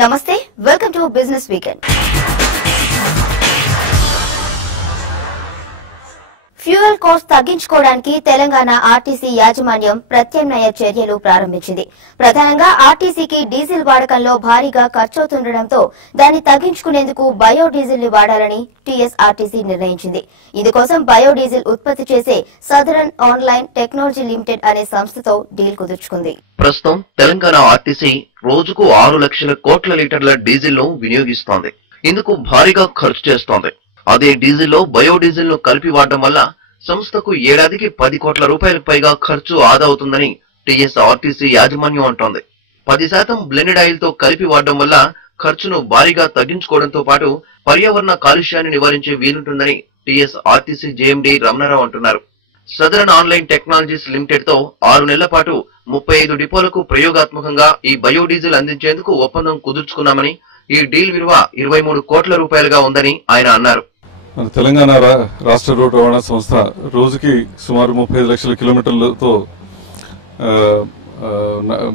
Namaste. Welcome to Business Weekend. Fuel cost తగ్గించుకోవడానికి Telangana RTC యాజమాన్యం ప్రత్యామ్నాయ చర్యలు ప్రారంభించింది. ప్రధానంగా ఆర్టీసీకి డీజిల్ వాడకంలో భారీగా ఖర్చవుతుండటంతో దాన్ని తగ్గించుకునేందుకు బయోడీజిల్ ని వాడాలని టీఎస్ఆర్టీసీ నిర్ణయించింది. ఇందుకోసం బయోడీజిల్ ఉత్పత్తి చేసే సదరన్ ఆన్లైన్ టెక్నాలజీ లిమిటెడ్ అనే సంస్థతో డీల్ కుదుర్చుకుంది. ప్రస్తుతం తెలంగాణ ఆర్టీసీ రోజుకు 6 లక్షల కోట్ల లీటర్ల డీజిల్ ను వినియోగిస్తోంది. ఇందుకు భారీగా ఖర్చు చేస్తోంది. అదే డీజిల్ లో బయోడీజిల్ ను కలిపి వాడడం వల్ల సంస్థకు ఏడాదికి 10 కోట్ల రూపాయలకు పైగా ఖర్చు ఆదా అవుతుందని టీఎస్ఆర్టీసీ యాజమాన్యం అంటోంది. 10% బ్లెండెడ్ ఆయిల్ తో కలిపి వాడడం వల్ల ఖర్చును భారీగా తగ్గించుకోవడంతో పాటు పర్యావరణ కాలుష్యాన్ని నివారించే వీలుంటుందని టీఎస్ఆర్టీసీ జేఎండీ రమణారావు అంటున్నారు. సదరన్ ఆన్లైన్ టెక్నాలజీస్ లిమిటెడ్ తో 6 నెలల పాటు 35 డిపోలకు ప్రయోగాత్మకంగా ఈ బయోడీజిల్ అందించేందుకు ఒప్పందం కుదుర్చుకున్నామని, ఈ డీల్ విలువ 23 కోట్ల రూపాయలుగా ఉందని ఆయన అన్నారు. మన తెలంగాణ రాష్ట్ర రోడ్డు రవాణా సంస్థ రోజుకి సుమారు 35 లక్షల కిలోమీటర్లతో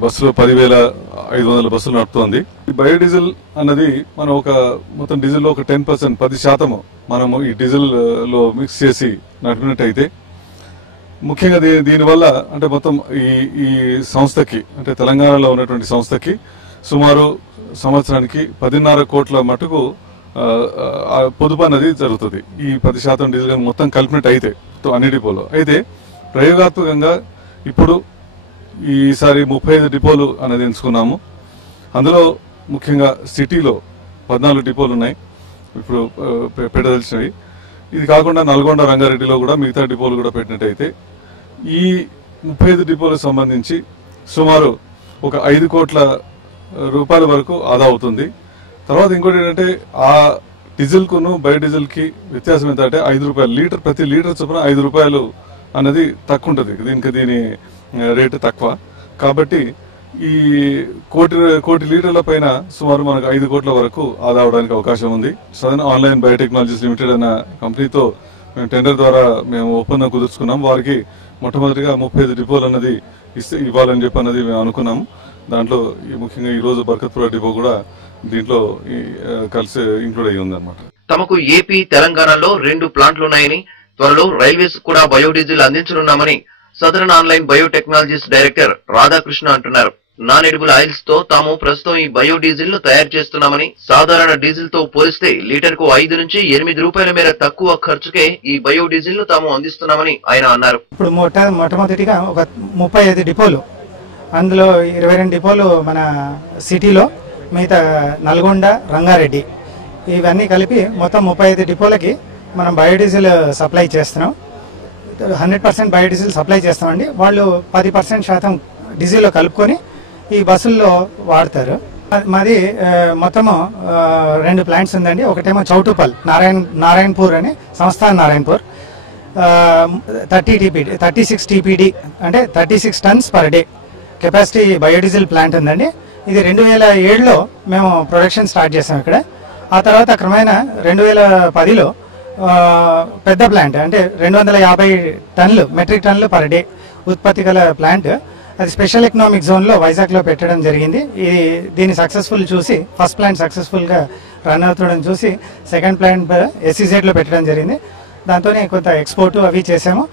బస్సులో 10,500 బస్సులు నడుపుతోంది. ఈ బయోడీజిల్ అన్నది మనం మొత్తం డీజిల్ లో 10%, 10% మనము ఈ డీజిల్ లో మిక్స్ చేసి నడిపినట్టయితే ముఖ్యంగా దీనివల్ల అంటే మొత్తం ఈ సంస్థకి అంటే తెలంగాణలో ఉన్నటువంటి సంస్థకి సుమారు సంవత్సరానికి 10.5 కోట్ల మటుకు పొదుపు అనేది జరుగుతుంది. ఈ 10% డీజిల్ మొత్తం కలిపినట్టు అయితే అన్ని డిపోలో అయితే ప్రయోగాత్మకంగా ఇప్పుడు ఈసారి 35 డిపోలు అనేది ఎంచుకున్నాము. అందులో ముఖ్యంగా సిటీలో 14 డిపోలు ఉన్నాయి ఇప్పుడు పెట్టదలిచినవి. ఇది కాకుండా నల్గొండ, రంగారెడ్డిలో కూడా మిగతా డిపోలు కూడా పెట్టినట్టయితే ఈ 35 డిపోలకు సంబంధించి సుమారు 5 కోట్ల రూపాయల వరకు ఆదా అవుతుంది. తర్వాత ఇంకోటి ఏంటంటే ఆ డీజిల్ కును బయోడీజిల్ కి వ్యత్యాసం ఏంటంటే 5 రూపాయలు లీటర్, ప్రతి లీటర్ చొప్పున 5 రూపాయలు అనేది తక్కువ ఉంటుంది. దీని రేటు తక్కువ కాబట్టి ఈ కోటి లీటర్ల పైన సుమారు మనకు 5 కోట్ల వరకు ఆదా అవడానికి అవకాశం ఉంది. సదరన్ ఆన్లైన్ బయోటెక్నాలజీస్ లిమిటెడ్ అన్న కంపెనీతో మేము టెండర్ ద్వారా మేము ఒప్పందం కుదుర్చుకున్నాం. వారికి మొట్టమొదటిగా 35 డిపోలు అన్నది ఇవ్వాలని చెప్పి అన్నది మేము అనుకున్నాము. దాంట్లో ముఖ్యంగా ఈ రోజు బర్కత్పుర డిపో కూడా దీంట్లో కలిసి ఇంక్లూడ్ అయ్యి ఉంది అన్నమాట. తమకు ఏపీ, తెలంగాణలో 2 ప్లాంట్లున్నాయని, త్వరలో రైల్వేస్ కూడా బయోడీజిల్ అందించనున్నామని southern online biotechnologies director Radhakrishna అంటున్నారు. నాన్ ఎడిబుల్ ఆయిల్స్ తో తాము ప్రస్తుతం ఈ బయోడీజిల్ ను తయారు చేస్తున్నామని, సాధారణ డీజిల్ తో పోలిస్తే లీటర్ కు 5 నుంచి 8 రూపాయల మేర తక్కువ ఖర్చుకే ఈ బయోడీజిల్ ను తాము అందిస్తున్నామని ఆయన అన్నారు. ఇప్పుడు మొట్టమొదటిగా 35 డిపోలు, అందులో 22 డిపోలు మన సిటీలో, మిగతా నల్గొండ, రంగారెడ్డి, ఇవన్నీ కలిపి మొత్తం 35 డిపోలకి మనం బయోడీజిల్ సప్లై చేస్తున్నాం. 100% బయోడీజిల్ సప్లై చేస్తామండి. వాళ్ళు 10% డీజిల్లో కలుపుకొని ఈ బస్సుల్లో వాడతారు. మాది మొత్తము 2 ప్లాంట్స్ ఉందండి. ఒకటేమో చౌటుపల్, నారాయణపూర్ అని సంస్థాన్ నారాయణపూర్, 36 టీపీడీ అంటే 36 turns per day capacity biodiesel plant ఉందండి. ఇది 2007లో మేము ప్రొడక్షన్ స్టార్ట్ చేసాం ఇక్కడ. ఆ తర్వాత క్రమేణా 2010లో పెద్ద ప్లాంట్ అంటే 250 టన్నులు మెట్రిక్ టన్నులు పర్ డే ఉత్పత్తి గల ప్లాంట్, అది స్పెషల్ ఎకనామిక్ జోన్లో వైజాగ్లో పెట్టడం జరిగింది. దీన్ని సక్సెస్ఫుల్ చూసి ఫస్ట్ ప్లాంట్ సక్సెస్ఫుల్గా రన్ అవుతుండడం చూసి సెకండ్ ప్లాంట్ SEZలో పెట్టడం జరిగింది. దాంతోనే కొంత ఎక్స్పోర్ట్ అవి చేసాము.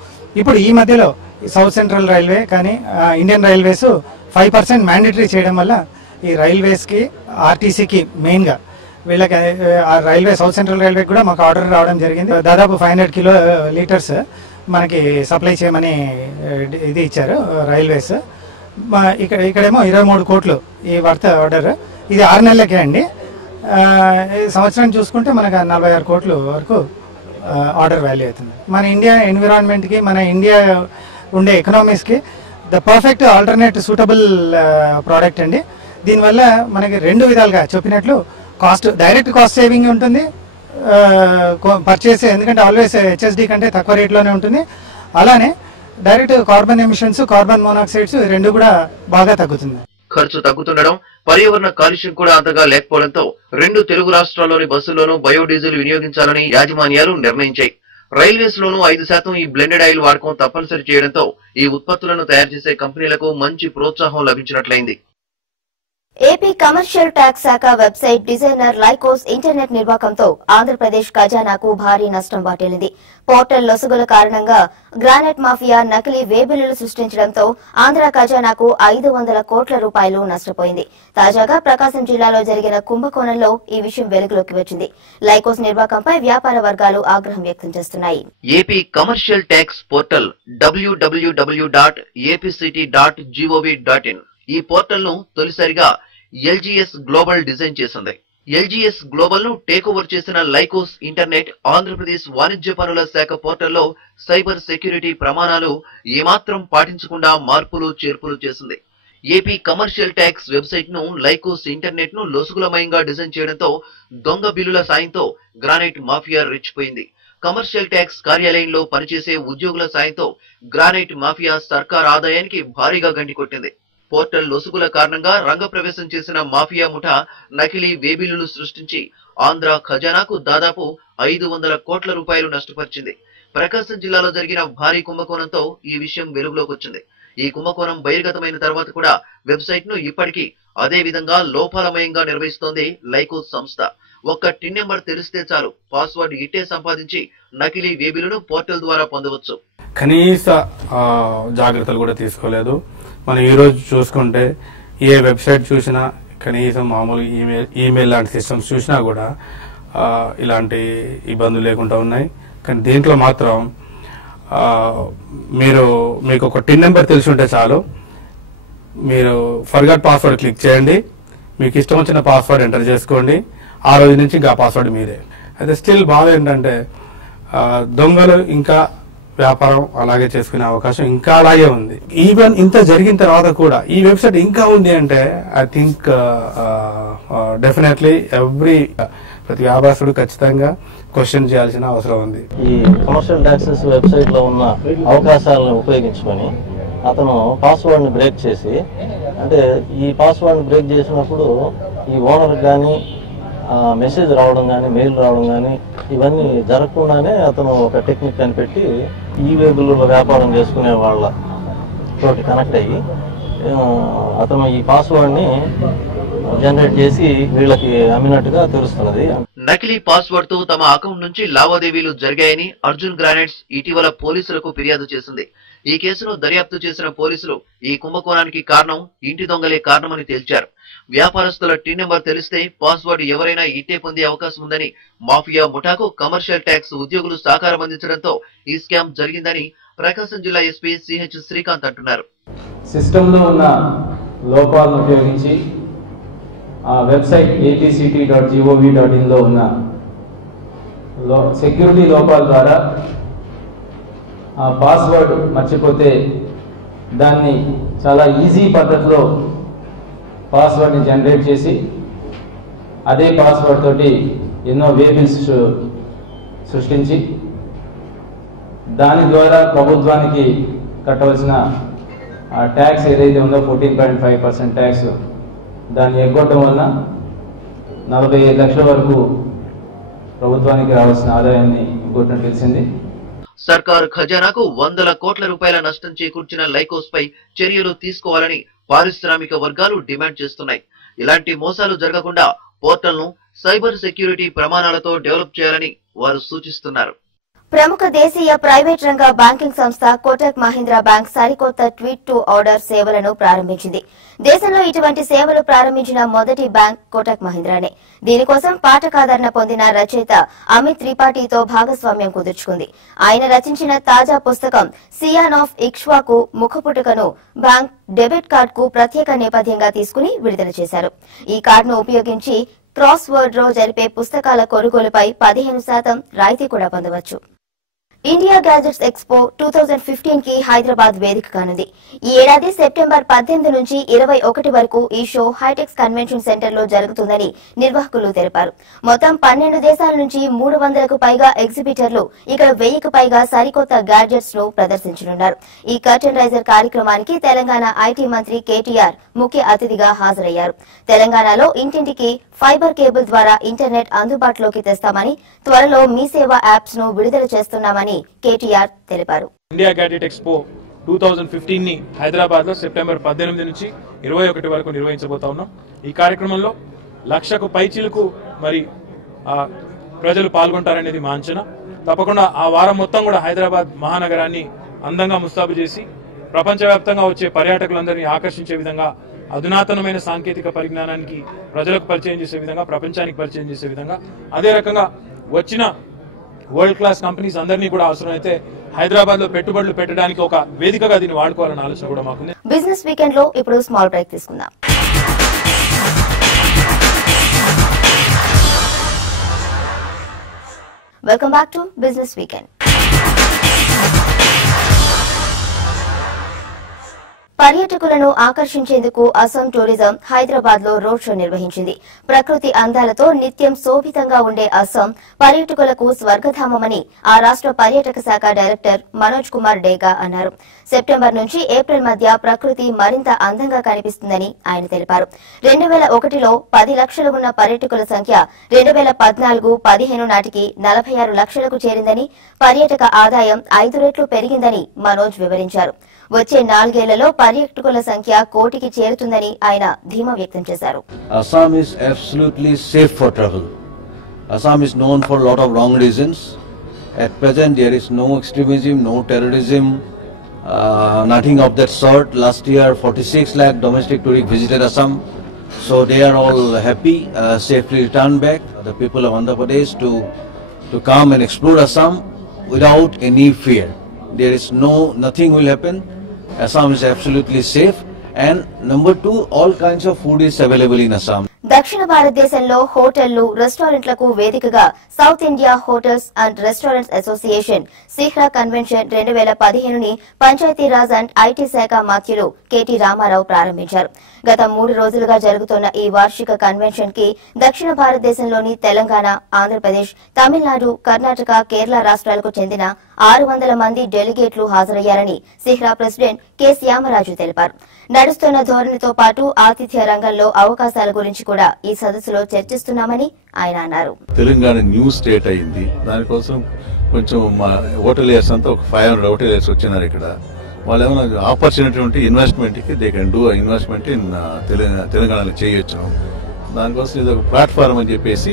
ఇప్పుడు ఈ మధ్యలో సౌత్ సెంట్రల్ రైల్వే కానీ ఇండియన్ రైల్వేస్ 5% మ్యాండేటరీ చేయడం వల్ల ఈ రైల్వేస్కి, ఆర్టీసీకి మెయిన్గా వీళ్ళకి రైల్వే సౌత్ సెంట్రల్ రైల్వేకి కూడా మాకు ఆర్డర్ రావడం జరిగింది. దాదాపు 500 లీటర్స్ మనకి సప్లై చేయమని ఇది ఇచ్చారు రైల్వేస్. ఇక్కడేమో 23 కోట్లు ఈ వర్త్ ఆర్డర్. ఇది 6 నెలలకే అండి. సంవత్సరం చూసుకుంటే మనకు 46 కోట్ల వరకు ఆర్డర్ వాల్యూ అవుతుంది. మన ఇండియా ఎన్విరాన్మెంట్కి, మన ఇండియా ఉండే ఎకనామీస్కి the perfect alternate suitable product అండి. దీనివల్ల మనకి 2 విధాలుగా చెప్పినట్లు డైరెక్ట్ కాస్ట్ సేవింగ్ ఉంటుంది పర్చేస్, ఎందుకంటే ఆల్వేస్ HSD కంటే తక్కువ రేట్లోనే ఉంటుంది. అలానే direct carbon emissions, carbon monoxides 2 కూడా బాగా తగ్గుతుంది. ఖర్చు తగ్గుతుండడం, పర్యావరణ కాలుష్యం కూడా అంతగా లేకపోవడంతో 2 తెలుగు రాష్ట్రాల్లోని బస్సుల్లోనూ బయోడీజిల్ వినియోగించాలని యాజమాన్యాలు నిర్ణయించాయి. రైల్వేస్ లోనూ 5% ఈ బ్లెండెడ్ ఆయిల్ వాడకం తప్పనిసరి చేయడంతో ఈ ఉత్పత్తులను తయారు చేసే కంపెనీలకు మంచి ప్రోత్సాహం లభించినట్లయింది. ఏపీ కమర్షియల్ ట్యాక్స్ శాఖ వెబ్సైట్ డిజైనర్ లైకోస్ ఇంటర్నెట్ నిర్వాకంతో ఆంధ్రప్రదేశ్ ఖజానాకు భారీ నష్టం వాటిల్లింది. పోర్టల్ లొసుగుల కారణంగా గ్రానైట్ మాఫియా నకిలీ వేబిల్లులు సృష్టించడంతో ఆంధ్ర ఖజానాకు 500 కోట్ల రూపాయలు నష్టపోయింది. తాజాగా ప్రకాశం జిల్లాలో జరిగిన కుంభకోణంలో ఈ విషయం వెలుగులోకి వచ్చింది. లైకోస్ నిర్వాకంపై వ్యాపార వర్గాలు ఆగ్రహం వ్యక్తం చేస్తున్నాయి. AP commercial tax portal www.apct.gov.in ఈ పోర్టల్ ను తొలిసారిగా ఎల్జీఎస్ గ్లోబల్ డిజైన్ చేసింది. ఎల్జీఎస్ గ్లోబల్ ను టేక్ ఓవర్ చేసిన లైకోస్ ఇంటర్నెట్ ఆంధ్రప్రదేశ్ వాణిజ్య పనుల శాఖ పోర్టల్లో సైబర్ సెక్యూరిటీ ప్రమాణాలు ఏమాత్రం పాటించకుండా మార్పులు చేర్పులు చేసింది. ఏపీ కమర్షియల్ ట్యాక్స్ వెబ్సైట్ ను లైకోస్ ఇంటర్నెట్ ను లొసుగులమయంగా డిజైన్ చేయడంతో దొంగ బిల్లుల సాయంతో గ్రానైట్ మాఫియా రెచ్చిపోయింది. కమర్షియల్ ట్యాక్స్ కార్యాలయంలో పనిచేసే ఉద్యోగుల సాయంతో గ్రానైట్ మాఫియా సర్కార్ ఆదాయానికి భారీగా గండికొట్టింది. పోర్టల్ లొసుగుల కారణంగా రంగప్రవేశం చేసిన మాఫియా ముఠా నకిలీ వేబిల్లులు సృష్టించి ఆంధ్ర ఖజానాకు దాదాపు 500 కోట్ల రూపాయలు నష్టపరిచింది. ప్రకాశం జిల్లాలో జరిగిన భారీ కుంభకోణంతో ఈ విషయం వెలుగులోకి వచ్చింది. ఈ కుంభకోణం బహిర్గతమైన తర్వాత కూడా వెబ్సైట్ ను ఇప్పటికీ అదే విధంగా లోపాలమయంగా నిర్వహిస్తోంది లైకోస్ సంస్థ. ఒక్క టిన్ నెంబర్ తెలిస్తే చాలు పాస్వర్డ్ ఇట్టే సంపాదించి నకిలీ వేబిల్లును పోర్టల్ ద్వారా పొందవచ్చు. కనీస జాగ్రత్తలు కూడా తీసుకోలేదు. మనం ఈ రోజు చూసుకుంటే ఏ వెబ్సైట్ చూసినా కనీసం మామూలు ఈమెయిల్ లాంటి సిస్టమ్స్ చూసినా కూడా ఇలాంటి ఇబ్బందులు లేకుండా ఉన్నాయి. కానీ దీంట్లో మాత్రం మీకు ఒక టిన్ నెంబర్ తెలిసి ఉంటే చాలు, మీరు ఫర్గాట్ పాస్వర్డ్ క్లిక్ చేయండి, మీకు ఇష్టం వచ్చిన పాస్వర్డ్ ఎంటర్ చేసుకోండి, ఆ రోజు నుంచి ఇంకా పాస్వర్డ్ మీరే. అయితే స్టిల్ బాధ ఏంటంటే దొంగలు ఇంకా వ్యాపారం అలాగే చేసుకునే అవకాశం ఇంకా అలాగే ఉంది. ఈవెన్ ఇంత జరిగిన తర్వాత కూడా ఈ వెబ్సైట్ ఇంకా ఉంది అంటే ఐ థింక్ డెఫినెట్లీ ప్రతి వ్యాపారస్తుడు ఖచ్చితంగా క్వశ్చన్ చేయాల్సిన అవసరం ఉంది. ఈ కమర్షియల్ ట్యాక్సెస్ వెబ్సైట్ లో ఉన్న అవకాశాలను ఉపయోగించుకొని అతను పాస్వర్డ్ ని బ్రేక్ చేసి, అంటే ఈ పాస్వర్డ్ ని బ్రేక్ చేసినప్పుడు ఈ ఓనర్ కానీ మెసేజ్ రావడం కానీ మెయిల్ రావడం కానీ ఇవన్నీ జరగకుండానే అతను ఒక టెక్నిక్ కనిపెట్టి ఈ వేబిల్లులో వ్యాపారం చేసుకునే వాళ్ళ తోటి కనెక్ట్ అయ్యి అతను ఈ పాస్వర్డ్ ని జనరేట్ చేసి వీళ్ళకి అమ్మినట్టుగా తెలుస్తున్నది. నకిలీ పాస్వర్డ్ తో తమ అకౌంట్ నుంచి లావాదేవీలు జరిగాయని అర్జున్ గ్రానైట్స్ ఇటీవల పోలీసులకు ఫిర్యాదు చేసింది. ఈ కేసును దర్యాప్తు చేసిన పోలీసులు ఈ కుంభకోణానికి కారణం ఇంటి దొంగలే కారణమని తేల్చారు. వ్యాపారస్తుల టిన్ నెంబర్ తెలిస్తే పాస్వర్డ్ ఎవరైనా ఇట్టే పొందే అవకాశం ఉందని మాఫియా ముఠాకు కమర్షియల్ ట్యాక్స్ ఉద్యోగులు సహకారం అందించడంతో ఈ స్కామ్ జరిగిందని ప్రకాశం జిల్లా ఎస్పీ సిహెచ్ శ్రీకాంత్ అంటున్నారు. సిస్టమ్ లో ఉన్న లోపాలను ఉపయోగించి ఆ వెబ్సైట్ apct.gov.in లో ఉన్న సెక్యూరిటీ లోపాల ద్వారా ఆ పాస్వర్డ్ మర్చిపోతే దాన్ని చాలా ఈజీ పద్ధతిలో పాస్వర్డ్ని జనరేట్ చేసి అదే పాస్వర్డ్ తోటి ఎన్నో వేబిల్స్ సృష్టించి దాని ద్వారా ప్రభుత్వానికి కట్టవలసిన ట్యాక్స్ ఏదైతే ఉందో 14.5% ట్యాక్స్ దాన్ని ఎగ్గొట్టడం వలన 45 లక్షల వరకు ప్రభుత్వానికి రావాల్సిన ఆదాయాన్ని ఎగ్గొట్టడం తెలిసింది. సర్కారు ఖజానాకు 100 కోట్ల రూపాయల నష్టం చేకూర్చిన లైకోస్ పై చర్యలు తీసుకోవాలని పారిశ్రామిక వర్గాలు డిమాండ్ చేస్తున్నాయి. ఇలాంటి మోసాలు జరగకుండా పోర్టల్ ను సైబర్ సెక్యూరిటీ ప్రమాణాలతో డెవలప్ చేయాలని వారు సూచిస్తున్నారు. ప్రముఖ దేశీయ ప్రైవేట్ రంగ బ్యాంకింగ్ సంస్థ కోటక్ మహీంద్రా బ్యాంక్ సరికొత్త ట్వీట్ టు ఆర్డర్ సేవలను ప్రారంభించింది. దేశంలో ఇటువంటి సేవలు ప్రారంభించిన మొదటి బ్యాంక్ కోటక్ మహీంద్రానే. దీనికోసం పాఠకాదరణ పొందిన రచయిత అమిత్ త్రిపాఠితో భాగస్వామ్యం కుదుర్చుకుంది. ఆయన రచించిన తాజా పుస్తకం సియాన్ ఆఫ్ ఇక్ష్వాకు ముఖపుటకను బ్యాంక్ డెబిట్ కార్డ్ కు ప్రత్యేక నేపథ్యంగా తీసుకుని విడుదల చేశారు. ఈ కార్డును ఉపయోగించి క్రాస్ వర్డ్ లో జరిపే పుస్తకాల కొనుగోలుపై 15% రాయితీ కూడా పొందవచ్చు. ఇండియా గ్యాజెట్స్ ఎక్స్పో 2015 కి హైదరాబాద్ వేదిక కానుంది. ఈ ఏడాది సెప్టెంబర్ 18 నుంచి 21 వరకు ఈ షో హైటెక్స్ కన్వెన్షన్ సెంటర్ లో జరుగుతుందని నిర్వాహకులు తెలిపారు. మొత్తం 12 దేశాల నుంచి 300కు పైగా ఎగ్జిబిటర్లు ఇక్కడ 1000కు పైగా సరికొత్త గ్యాడ్జెట్స్ ను ప్రదర్శించనున్నారు. ఈ కర్టెన్ రైజర్ కార్యక్రమానికి తెలంగాణ ఐటీ మంత్రి కేటీఆర్ ముఖ్య అతిథిగా హాజరయ్యారు. తెలంగాణలో ఇంటింటికి ఫైబర్ కేబుల్ ద్వారా ఇంటర్నెట్ అందుబాటులోకి తెస్తామని, త్వరలో మీ సేవ యాప్స్ ను విడుదల చేస్తున్నామని కేటీఆర్ తెలిపారు. ఇండియా గ్యాడ్జెట్ ఎక్స్పో 2015ని హైదరాబాద్లో సెప్టెంబర్ 18 నుంచి 21 వరకు నిర్వహించబోతా ఉన్నాం. ఈ కార్యక్రమంలో 1,00,000కు పైచిలకు మరి ప్రజలు పాల్గొంటారనేది మా అంచనా. తప్పకుండా ఆ వారం మొత్తం కూడా హైదరాబాద్ మహానగరాన్ని అందంగా ముస్తాబు చేసి ప్రపంచవ్యాప్తంగా వచ్చే పర్యాటకులందరినీ ఆకర్షించే విధంగా అధునాతనమైన సాంకేతిక పరిజ్ఞానానికి ప్రజలకు పరిచయం చేసే విధంగా, ప్రపంచానికి పరిచయం చేసే విధంగా, అదే రకంగా వచ్చిన వరల్డ్ క్లాస్ కంపెనీస్ అందరినీ కూడా అవసరమైతే హైదరాబాద్ లో పెట్టుబడులు పెట్టడానికి ఒక వేదికగా దీన్ని వాడుకోవాలన్న ఆలోచన కూడా మాకుంది. బిజినెస్ వీకెండ్ లో ఇప్పుడు స్మాల్ బ్రేక్ తీసుకుందాం. Welcome back to business weekend. పర్యాటకులను ఆకర్షించేందుకు అస్సాం టూరిజం హైదరాబాద్ లో రోడ్ షో నిర్వహించింది. ప్రకృతి అందాలతో నిత్యం శోభితంగా ఉండే అస్సాం పర్యాటకులకు స్వర్గధామమని ఆ రాష్ట్ర పర్యాటక శాఖ డైరెక్టర్ మనోజ్ కుమార్ డేగా అన్నారు. సెప్టెంబర్ నుంచి ఏప్రిల్ మధ్య ప్రకృతి మరింత అందంగా కనిపిస్తుందని ఆయన తెలిపారు. 2001లో 10 లక్షలు ఉన్న పర్యాటకుల సంఖ్య 2014-15 నాటికి 46 లక్షలకు చేరిందని, పర్యాటక ఆదాయం 5 రెట్లు పెరిగిందని మనోజ్ వివరించారు. వచ్చే 4 ఏళ్లలో పర్యాటకుల సంఖ్య 1 కోటికి చేరుతుందని ఆయన ధీమా వ్యక్తం చేశారు. Assam is absolutely safe for travel. Assam is known for a lot of wrong reasons. At present there is no extremism, no terrorism, nothing of that sort. Last year 46 lakh domestic tourists visited Assam. So they are all happy, safely returned back. The people of Andhra Pradesh to come and explore Assam without any fear. There is nothing will happen. Assam is absolutely safe, and number 2, all kinds of food is available in Assam. దక్షిణ భారతదేశంలో హోటళ్లు, రెస్టారెంట్లకు వేదికగా south India hotels and restaurants association SIHRA convention 2015ని Panchayati Raj and IT శాఖ మంత్రులు KT Ramarao ప్రారంభించారు. గత 3 రోజులుగా జరుగుతున్న ఈ వార్షిక కన్వెన్షన్ కి దక్షిణ భారతదేశంలోని తెలంగాణ, ఆంధ్రప్రదేశ్, తమిళనాడు, కర్ణాటక, కేరళ రాష్ట్రాలకు చెందిన 600 మంది డెలిగేట్లు హాజరయ్యారని సిహ్రా ప్రెసిడెంట్ కె శ్యామరాజు తెలిపారు. నడుస్తున్న ధోరణితో పాటు ఆతిథ్య రంగంలో అవకాశాల గురించి కూడా ఈ సదస్సులో చర్చిస్తున్నామని ఆయన అన్నారు. తెలంగాణ న్యూ స్టేట్ అయింది. దానికోసం కొంచెం మా హోటలియర్స్ అంతా ఒక 500 హోటలియర్స్ వచ్చినారు. ఇక్కడ వాళ్ళు ఏమైనా ఆపర్చునిటీ ఉంటే ఇన్వెస్ట్మెంట్ కి they can do investment in తెలంగాణలో చేయొచ్చు. దానికోసం ఇది ఒక ప్లాట్ఫామ్ అని చెప్పేసి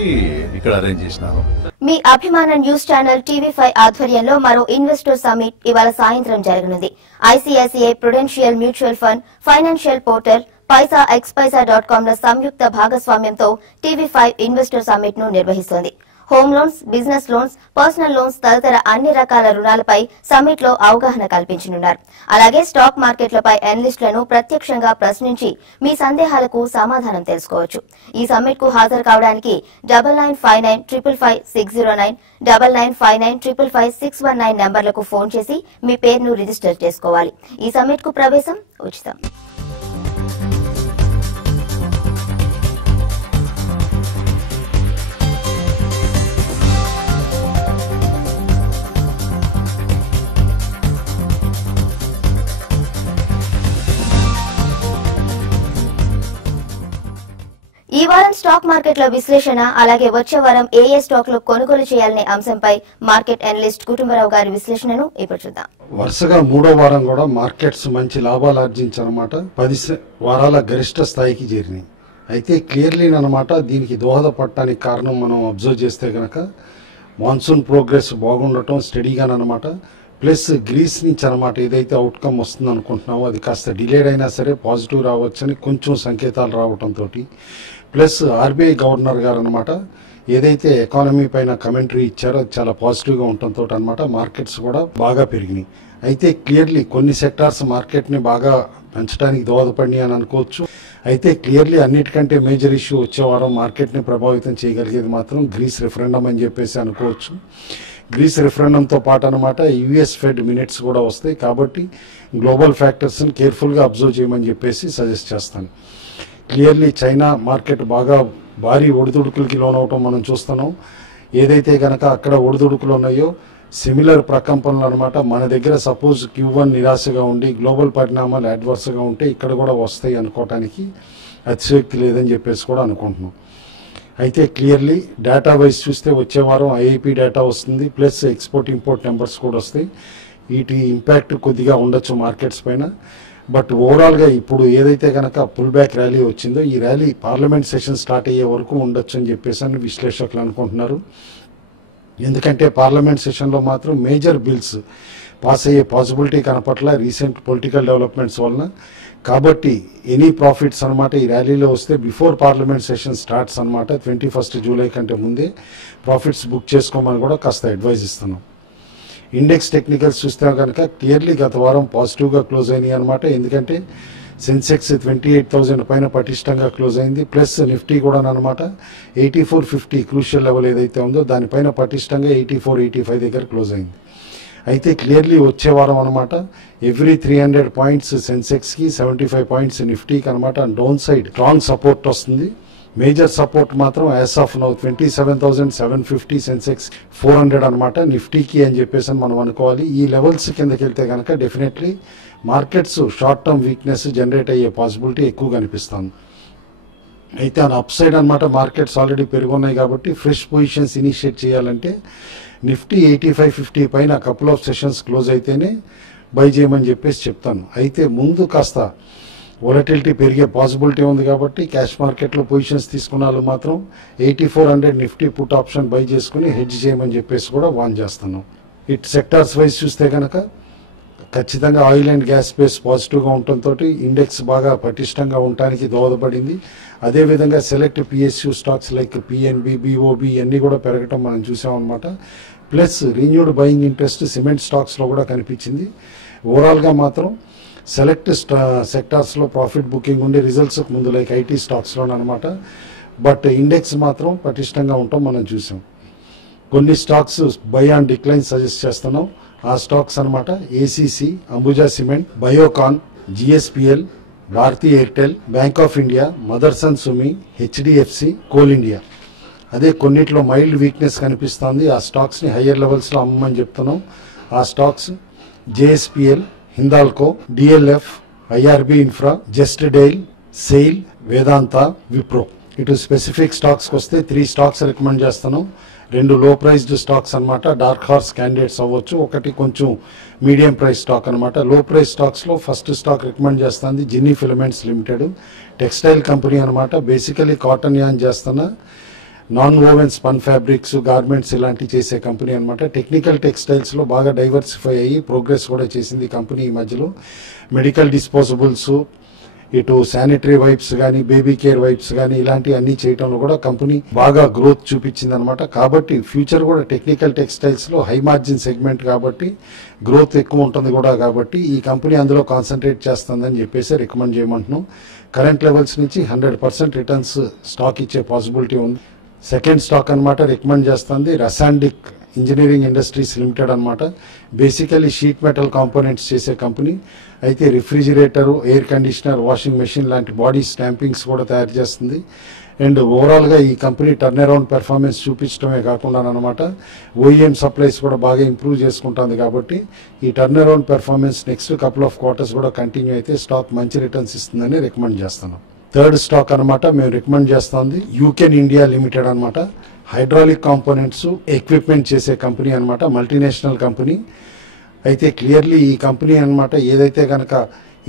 ఇక్కడ అరేంజ్ చేసినారు. మీ అభిమాన న్యూస్ ఛానల్ TV5 ఆధ్వర్యంలో మరో ఇన్వెస్టర్ సమిట్ ఇవాళ సాయంత్రం జరగనుంది. ICICI Prudential mutual fund, financial portal, paisaexpaisa.com ల సంయుక్త భాగస్వామ్యంతో TV5 ఇన్వెస్టర్ సమిట్ ను నిర్వహిస్తోంది. Home loans, business loans, personal loans తదితర అన్ని రకాల రుణాలపై సమిట్ లో అవగాహన కల్పించనున్నారు. అలాగే స్టాక్ మార్కెట్లపై అనలిస్టులను ప్రత్యక్షంగా ప్రశ్నించి మీ సందేహాలకు సమాధానం తెలుసుకోవచ్చు. ఈ సమిట్ కు హాజరు కావడానికి 9959555609, 9959555619 నంబర్లకు ఫోన్ చేసి మీ పేరును రిజిస్టర్ చేసుకోవాలి. ఈ సమిట్ కు ప్రవేశం ఉచితం. ఈ వారం స్టాక్ మార్కెట్ల విశ్లేషణ, అలాగే వచ్చే వారం ఏ స్టాక్లు కొనుగోలు చేయాలనే అంశంపై మార్కెట్ అనలిస్ట్ కుటుంబరావు గారి విశ్లేషణను ఇప్పుడు చూద్దాం. వరుసగా 3వ వారం కూడా మార్కెట్స్ మంచి లాభాలు ఆర్జించారన్నమాట. 10 వారాల గరిష్ట స్థాయికి చేరినాయి. అయితే క్లియర్లీ అన్నమాట దీనికి దోహదపడటానికి కారణం మనం అబ్జర్వ్ చేస్తే గనక మాన్సూన్ ప్రోగ్రెస్ బాగుండటం స్టడీగానమాట. ప్లస్ గ్రీస్ నుంచి అనమాట ఏదైతే అవుట్కమ్ వస్తుంది అనుకుంటున్నామో అది కాస్త డిలేడ్ అయినా సరే పాజిటివ్ రావచ్చని కొంచెం సంకేతాలు రావడంతో, ప్లస్ ఆర్బీఐ గవర్నర్ గారు అనమాట ఏదైతే ఎకానమీ పైన కమెంటరీ ఇచ్చారో అది చాలా పాజిటివ్గా ఉండటంతో అనమాట మార్కెట్స్ కూడా బాగా పెరిగినాయి. అయితే క్లియర్లీ కొన్ని సెక్టార్స్ మార్కెట్ని బాగా పెంచడానికి దోహదపడినాయి అని అనుకోవచ్చు. అయితే క్లియర్లీ అన్నిటికంటే మేజర్ ఇష్యూ వచ్చే వారం మార్కెట్ని ప్రభావితం చేయగలిగేది మాత్రం గ్రీస్ రెఫరెండం అని చెప్పేసి అనుకోవచ్చు. గ్రీస్ రెఫరెండంతో పాటు అనమాట యుఎస్ ఫెడ్ మినిట్స్ కూడా వస్తాయి. కాబట్టి గ్లోబల్ ఫ్యాక్టర్స్ని కేర్ఫుల్గా అబ్జర్వ్ చేయమని చెప్పేసి సజెస్ట్ చేస్తాను. క్లియర్లీ చైనా మార్కెట్ బాగా భారీ ఒడిదుడుకులకి లోనవటం మనం చూస్తున్నాం. ఏదైతే కనుక అక్కడ ఒడిదుడుకులు ఉన్నాయో సిమిలర్ ప్రకంపనలు అనమాట మన దగ్గర సపోజ్ Q1 నిరాశగా ఉండి గ్లోబల్ పరిణామాలు అడ్వర్స్గా ఉంటే ఇక్కడ కూడా వస్తాయి అనుకోవటానికి అతిశయోక్తి లేదని చెప్పేసి కూడా అనుకుంటున్నాం. అయితే క్లియర్లీ డేటా వైజ్ చూస్తే వచ్చే వారం IIP డేటా వస్తుంది, ప్లస్ ఎక్స్పోర్ట్ ఇంపోర్ట్ నెంబర్స్ కూడా వస్తాయి. వీటి ఇంపాక్ట్ కొద్దిగా ఉండొచ్చు మార్కెట్స్ పైన. బట్ ఓవరాల్గా ఇప్పుడు ఏదైతే కనుక పుల్ బ్యాక్ ర్యాలీ వచ్చిందో ఈ ర్యాలీ పార్లమెంట్ సెషన్ స్టార్ట్ అయ్యే వరకు ఉండొచ్చు అని చెప్పేసి అని విశ్లేషకులు అనుకుంటున్నారు. ఎందుకంటే పార్లమెంట్ సెషన్లో మాత్రం మేజర్ బిల్స్ పాస్ అయ్యే పాసిబిలిటీ కనపట్ల రీసెంట్ పొలిటికల్ డెవలప్మెంట్స్ వలన. కాబట్టి ఎనీ ప్రాఫిట్స్ అనమాట ఈ ర్యాలీలో వస్తే బిఫోర్ పార్లమెంట్ సెషన్ స్టార్ట్స్ అనమాట 21 జూలై కంటే ముందే ప్రాఫిట్స్ బుక్ చేసుకోమని కూడా కాస్త అడ్వైజ్ ఇస్తున్నాం. ఇండెక్స్ టెక్నికల్స్ చూస్తే కనుక క్లియర్లీ గత వారం పాజిటివ్గా క్లోజ్ అయినాయి అనమాట. ఎందుకంటే సెన్సెక్స్ 28,000 పైన పటిష్టంగా క్లోజ్ అయింది. ప్లస్ నిఫ్టీ కూడా అనమాట 8450 క్రూషియల్ లెవెల్ ఏదైతే ఉందో దానిపైన పటిష్టంగా 84-85 దగ్గర క్లోజ్ అయింది. అయితే క్లియర్లీ వచ్చే వారం అనమాట ఎవ్రీ 300 పాయింట్స్ సెన్సెక్స్కి 75 పాయింట్స్ నిఫ్టీకి అనమాట డౌన్ సైడ్ స్ట్రాంగ్ సపోర్ట్ వస్తుంది. మేజర్ సపోర్ట్ మాత్రం యాజ్ ఆఫ్ నౌ 27,750 సెన్సెక్స్ 400 అనమాట నిఫ్టీకి అని చెప్పేసి మనం అనుకోవాలి. ఈ లెవెల్స్ కిందకి వెళ్తే కనుక definitely markets short term weakness generate అయ్యే పాసిబిలిటీ ఎక్కువ కనిపిస్తుంది. అయితే ఆ అప్ సైడ్ అనమాట మార్కెట్స్ ఆల్రెడీ పెరుగున్నాయి కాబట్టి ఫ్రెష్ పొజిషన్స్ ఇనిషియేట్ చేయాలంటే నిఫ్టీ 8550 పైన కపుల్ ఆఫ్ సెషన్స్ క్లోజ్ అయితేనే బై చేయమని చెప్పేసి చెప్తాను. అయితే ముందు కాస్త వొలటిలిటీ పెరిగే పాసిబిలిటీ ఉంది కాబట్టి క్యాష్ మార్కెట్లో పొజిషన్స్ తీసుకున్న వాళ్ళు మాత్రం 8400 నిఫ్టీ పుట్ ఆప్షన్ బై చేసుకుని హెడ్జ్ చేయమని చెప్పేసి కూడా వార్న్ చేస్తున్నాం. ఇట్ సెక్టార్స్ వైజ్ చూస్తే కనుక ఖచ్చితంగా ఆయిల్ అండ్ గ్యాస్ స్పేస్ పాజిటివ్గా ఉండటంతో ఇండెక్స్ బాగా పటిష్టంగా ఉండటానికి దోహదపడింది. అదేవిధంగా select PSU stocks like PNB, BOB ఇవన్నీ కూడా పెరగటం మనం చూసామన్నమాట. Plus renewed buying interest cement స్టాక్స్లో కూడా కనిపించింది. ఓవరాల్గా మాత్రం సెలెక్ట్ సెక్టార్స్లో ప్రాఫిట్ బుకింగ్ ఉండే రిజల్ట్స్ ముందు లైక్ ఐటీ స్టాక్స్లోనమాట. బట్ ఇండెక్స్ మాత్రం పటిష్టంగా ఉండటం మనం చూసాం. కొన్ని stocks buy on decline suggest చేస్తున్నాం. ఆ స్టాక్స్ అనమాట ACC, Ambuja cement, Biocon, GSPL, Bharti Airtel, Bank of India, Motherson Sumi, HDFC, Coal India. అదే కొన్నిట్లో మైల్డ్ వీక్నెస్ కనిపిస్తుంది. ఆ స్టాక్స్ని హయ్యర్ లెవెల్స్లో అమ్మమని చెప్తున్నాం. ఆ stocks JSPL, Hindalco, DLF, IRB infra, Justdial, SAIL, Vedanta, Wipro. ఇటు స్పెసిఫిక్ స్టాక్స్కి వస్తే 3 స్టాక్స్ రికమెండ్ చేస్తున్నాం. 2 లో ప్రైస్డ్ స్టాక్స్ అనమాట, డార్క్ హార్స్ క్యాండిడేట్స్ అవ్వచ్చు. ఒకటి కొంచెం మీడియం ప్రైస్ స్టాక్ అనమాట. లో ప్రైస్ స్టాక్స్లో ఫస్ట్ స్టాక్ రికమెండ్ చేస్తుంది Jinny filaments limited, textile company అనమాట. బేసికలీ కాటన్ యాన్ చేస్తున్న non oven spun fabrics, garments ఇలాంటివి చేసే కంపెనీ అనమాట. టెక్నికల్ టెక్స్టైల్స్లో బాగా డైవర్సిఫై అయ్యి ప్రోగ్రెస్ కూడా చేసింది కంపెనీ ఈ మధ్యలో. మెడికల్ డిస్పోజబుల్స్, ఇటు శానిటరీ వైప్స్ కానీ, బేబీ కేర్ వైప్స్ కానీ ఇలాంటివి అన్నీ చేయడంలో కూడా కంపెనీ బాగా గ్రోత్ చూపించింది అనమాట. కాబట్టి ఫ్యూచర్ కూడా టెక్నికల్ టెక్స్టైల్స్లో హై మార్జిన్ సెగ్మెంట్ కాబట్టి గ్రోత్ ఎక్కువ ఉంటుంది కూడా. కాబట్టి ఈ కంపెనీ అందులో కాన్సన్ట్రేట్ చేస్తుందని చెప్పేసి రికమెండ్ చేయమంటున్నాం. కరెంట్ లెవెల్స్ నుంచి 100% రిటర్న్స్ స్టాక్ ఇచ్చే పాసిబిలిటీ ఉంది. సెకండ్ స్టాక్ అనమాట రికమెండ్ చేస్తుంది రసాండిక్ ఇంజనీరింగ్ ఇండస్ట్రీస్ లిమిటెడ్ అనమాట. బేసికలీ షీట్ మెటల్ కాంపోనెంట్స్ చేసే కంపెనీ. అయితే refrigerator, air conditioner, washing machine లాంటి బాడీ స్టాంపింగ్స్ కూడా తయారు చేస్తుంది. అండ్ ఓవరాల్గా ఈ కంపెనీ టర్న్ అరౌండ్ పెర్ఫార్మెన్స్ చూపించడమే కాకుండా అనమాట ఓఈఎం సప్లైస్ కూడా బాగా ఇంప్రూవ్ చేసుకుంటుంది. కాబట్టి ఈ turn around performance next couple of quarters కూడా కంటిన్యూ అయితే స్టాక్ మంచి రిటర్న్స్ ఇస్తుందని రికమెండ్ చేస్తున్నాం. థర్డ్ స్టాక్ అనమాట మేము రికమెండ్ చేస్తుంది యూకెన్ ఇండియా లిమిటెడ్ అనమాట. హైడ్రాలిక్ కాంపోనెంట్స్, ఎక్విప్మెంట్ చేసే కంపెనీ అనమాట, మల్టీనేషనల్ కంపెనీ. అయితే క్లియర్లీ ఈ కంపెనీ అనమాట ఏదైతే కనుక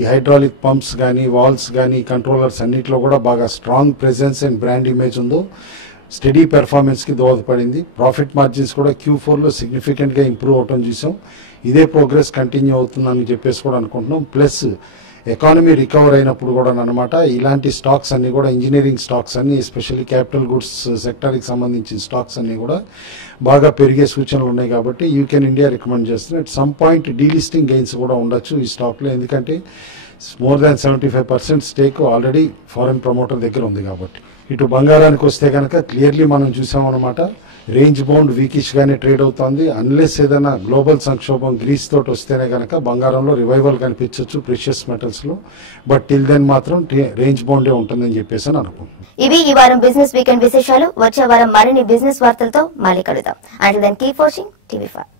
ఈ హైడ్రాలిక్ పంప్స్ కానీ, వాల్స్ కానీ, కంట్రోలర్స్ అన్నింటిలో కూడా బాగా strong presence and brand image ఉందో స్టడీ పెర్ఫార్మెన్స్కి దోహదపడింది. ప్రాఫిట్ మార్జిన్స్ కూడా Q4లో సిగ్నిఫికెంట్గా ఇంప్రూవ్ అవటం చూసాం. ఇదే ప్రోగ్రెస్ కంటిన్యూ అవుతుందని చెప్పేసి కూడా అనుకుంటున్నాం. ప్లస్ ఎకానమీ రికవర్ అయినప్పుడు కూడా అనమాట ఇలాంటి స్టాక్స్ అన్ని కూడా ఇంజనీరింగ్ స్టాక్స్ అన్ని ఎస్పెషల్లీ క్యాపిటల్ గుడ్స్ సెక్టర్కి సంబంధించిన స్టాక్స్ అన్ని కూడా బాగా పెరిగే సూచనలు ఉన్నాయి. కాబట్టి యూకెన్ ఇండియా రికమెండ్ చేస్తున్నాం. At some point delisting gains కూడా ఉండొచ్చు ఈ స్టాక్లో. ఎందుకంటే more than 75% stake already foreign promoter దగ్గర ఉంది కాబట్టి. ఇటు బంగారానికి వస్తే కనుక క్లియర్లీ మనం చూసామన్నమాట రేంజ్ బౌండ్ వీకిష్ గానే ట్రేడ్ అవుతుంది. అన్లెస్ ఏదైనా గ్లోబల్ సంక్షోభం గ్రీస్ తోటి వస్తేనే కనుక బంగారంలో రివైవల్ కనిపించవచ్చు ప్రెషియస్ మెటల్స్ లో. బట్ టిల్ దెన్ మాత్రం రేంజ్ బౌండే ఉంటుందని చెప్పేసి అని అనుకుంటున్నాను. ఇవి ఈ వారం బిజినెస్ వీకెండ్ విశేషాలు. వచ్చే వారం మరిన్ని బిజినెస్ వార్తలతో మళ్ళీ కలుద్దాం. Until then keep watching TV5.